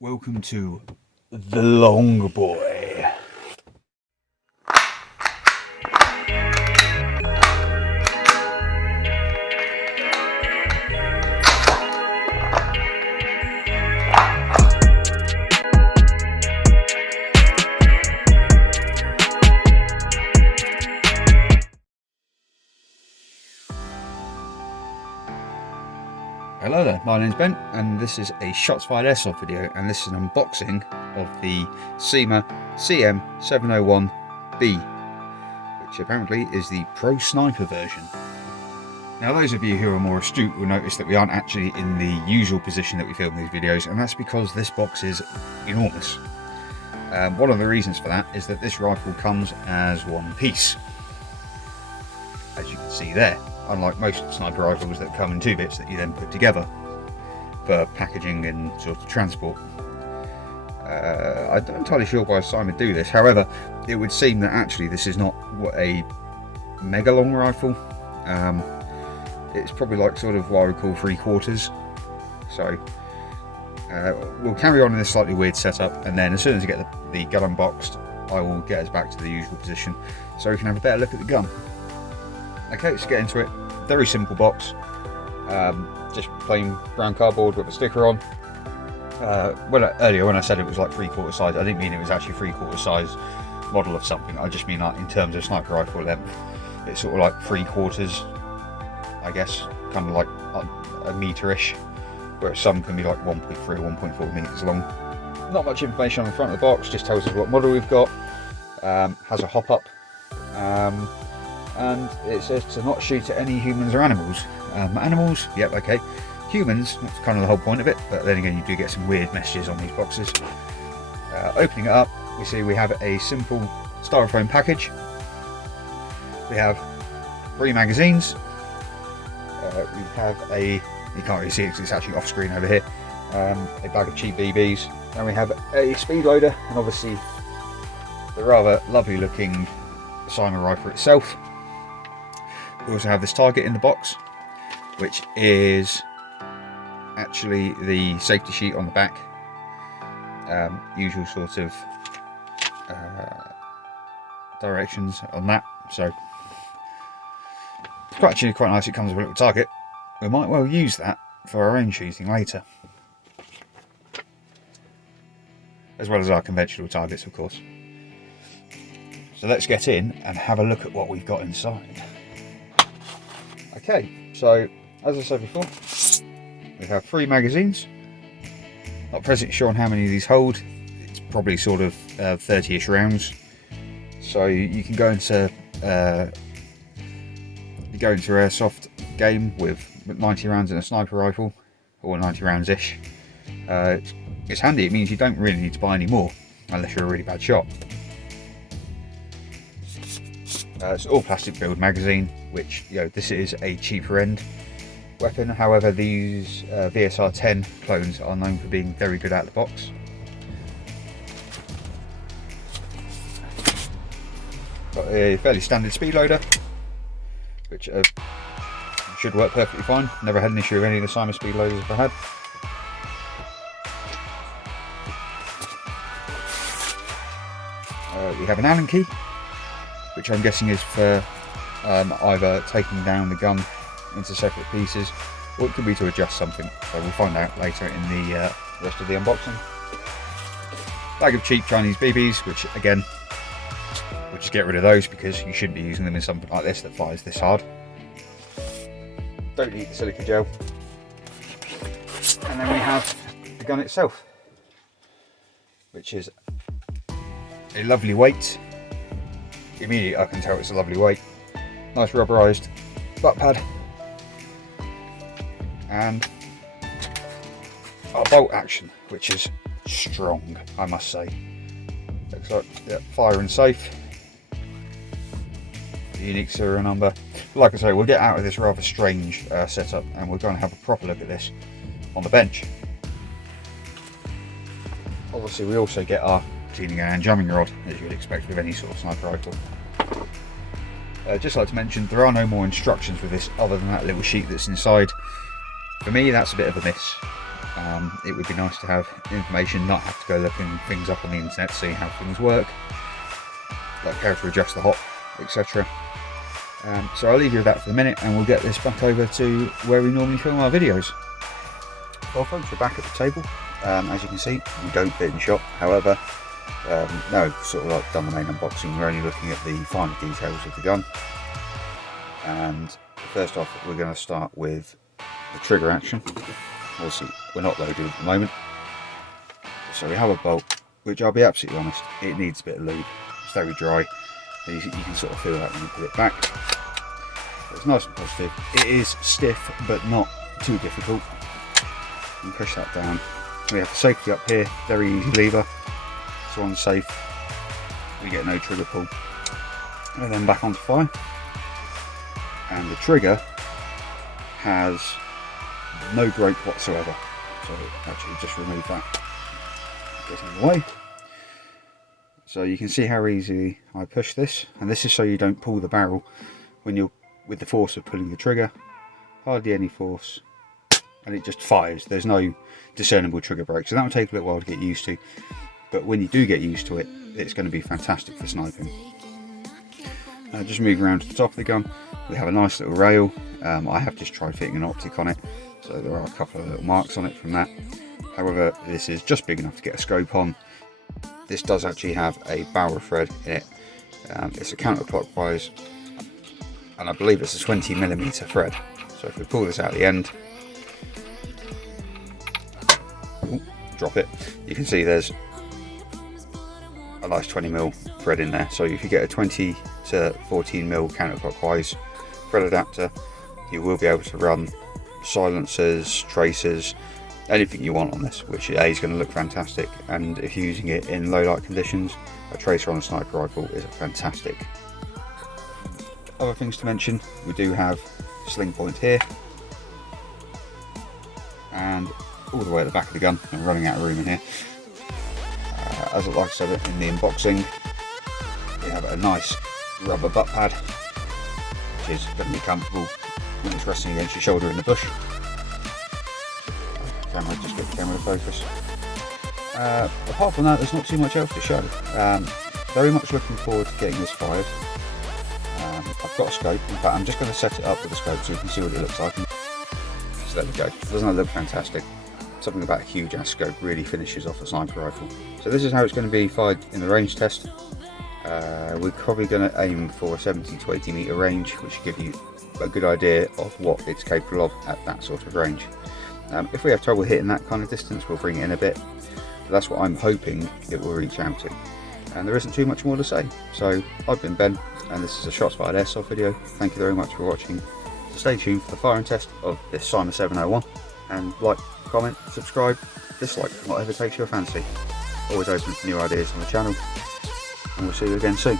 Welcome to the Long Boy. Hello there, my name's Ben, and this is a shots fired airsoft video, and this is an unboxing of the Cyma CM.701B, which apparently is the Pro Sniper version. Now, those of you who are more astute will notice that we aren't actually in the usual position that we film these videos, and that's because this box is enormous. One of the reasons for that is that this rifle comes as one piece, as you can see there. Unlike most sniper rifles that come in two bits that you then put together for packaging and sort of transport. I'm not entirely sure why Cyma do this, however, it would seem that actually this is not a mega long rifle. It's probably like sort of what I would call 3/4. So we'll carry on in this slightly weird setup, and then as soon as I get the gun unboxed, I will get us back to the usual position so we can have a better look at the gun. Okay, let's get into it. Very simple box, just plain brown cardboard with a sticker on. Earlier when I said it was like 3/4 size, I didn't mean it was actually 3/4 size model of something. I just mean like in terms of sniper rifle length, it's sort of like 3/4, I guess, kind of like a metre-ish, whereas some can be like 1.3 or 1.4 metres long. Not much information on the front of the box, just tells us what model we've got. Has a hop-up. And it says to not shoot at any humans or animals. Animals, yep, okay. Humans, that's kind of the whole point of it, but then again you do get some weird messages on these boxes. Opening it up, we see we have a simple styrofoam package. We have 3 magazines. We have you can't really see it because it's actually off screen over here, a bag of cheap BBs. And we have a speed loader, and obviously the rather lovely looking Cyma rifle itself. We also have this target in the box, which is actually the safety sheet on the back. Usual sort of directions on that. So it's actually quite nice. It comes with a little target. We might well use that for our own shooting later, as well as our conventional targets, of course. So let's get in and have a look at what we've got inside. Okay, so as I said before, we have 3 magazines. Not presently sure on how many of these hold. It's probably sort of 30-ish rounds. So you can go into airsoft game with 90 rounds in a sniper rifle, or 90 rounds-ish. It's handy. It means you don't really need to buy any more unless you're a really bad shot. It's all plastic build magazine, which, this is a cheaper end weapon. However, these VSR 10 clones are known for being very good out of the box. Got a fairly standard speed loader, which should work perfectly fine. Never had an issue with any of the Cyma speed loaders I've had. We have an Allen key, which I'm guessing is for either taking down the gun into separate pieces, or it could be to adjust something. So we'll find out later in the rest of the unboxing. Bag of cheap Chinese BBs, which again, we'll just get rid of those because you shouldn't be using them in something like this that fires this hard. Don't eat the silica gel. And then we have the gun itself, which is a lovely weight. Immediately I can tell it's a lovely weight. Nice rubberized butt pad, and our bolt action, which is strong, I must say. Looks like fire and safe. The unique serial number. Like I say, we'll get out of this rather strange setup, and we're going to have a proper look at this on the bench. Obviously, we also get our cleaning and jamming rod, as you would expect with any sort of sniper rifle. Just like to mention, there are no more instructions with this other than that little sheet that's inside. For me, that's a bit of a miss. It would be nice to have information, not have to go looking things up on the internet to see how things work, like how to adjust the hop, etc. So I'll leave you with that for the minute, and we'll get this back over to where we normally film our videos. Well folks, we're back at the table. As you can see, we don't fit in shot. However, now we've sort of like done the main unboxing, we're only looking at the finer details of the gun. And first off, we're going to start with the trigger action. Obviously, we're not loaded at the moment. So we have a bolt, which I'll be absolutely honest, it needs a bit of lube. It's very dry. You can sort of feel that when you put it back. It's nice and positive. It is stiff, but not too difficult. You can push that down. We have the safety up here, very easy lever. So on safe, we get no trigger pull. And then back onto fire. And the trigger has no grip whatsoever. So actually just remove that. Get in the way. So you can see how easy I push this, and this is so you don't pull the barrel when you're with the force of pulling the trigger. Hardly any force, and it just fires. There's no discernible trigger break, so that will take a little while to get used to, but when you do get used to it, it's going to be fantastic for sniping. Just moving around to the top of the gun, we have a nice little rail. I have just tried fitting an optic on it, so there are a couple of little marks on it from that. However, this is just big enough to get a scope on. This does actually have a barrel thread in it. It's a counterclockwise, and I believe it's a 20mm thread. So if we pull this out the end, drop it, you can see there's a nice 20mm thread in there. So if you get a 20 to 14mm counterclockwise thread adapter, you will be able to run silencers, tracers, anything you want on this, which is going to look fantastic. And if you're using it in low light conditions, a tracer on a sniper rifle is a fantastic. Other things to mention, we do have Sling Point here, and all the way at the back of the gun. I'm running out of room in here. Like I said in the unboxing, we have a nice rubber butt pad, which is going to be comfortable when it's resting against your shoulder in the bush. Just get the camera to focus. Apart from that, there's not too much else to show. Very much looking forward to getting this fired. I've got a scope. In fact, I'm just going to set it up with a scope so you can see what it looks like. So there we go. Doesn't that look fantastic? Something about a huge ass scope really finishes off a sniper rifle. So this is how it's going to be fired in the range test. We're probably going to aim for a 70 to 80 metre range, which should give you a good idea of what it's capable of at that sort of range. If we have trouble hitting that kind of distance, we'll bring it in a bit. But that's what I'm hoping it will reach out to. And there isn't too much more to say. So I've been Ben, and this is a Shots Fired Airsoft video. Thank you very much for watching. So stay tuned for the firing test of this Cyma 701. And like, comment, subscribe, dislike, whatever takes your fancy. Always open to new ideas on the channel. And we'll see you again soon.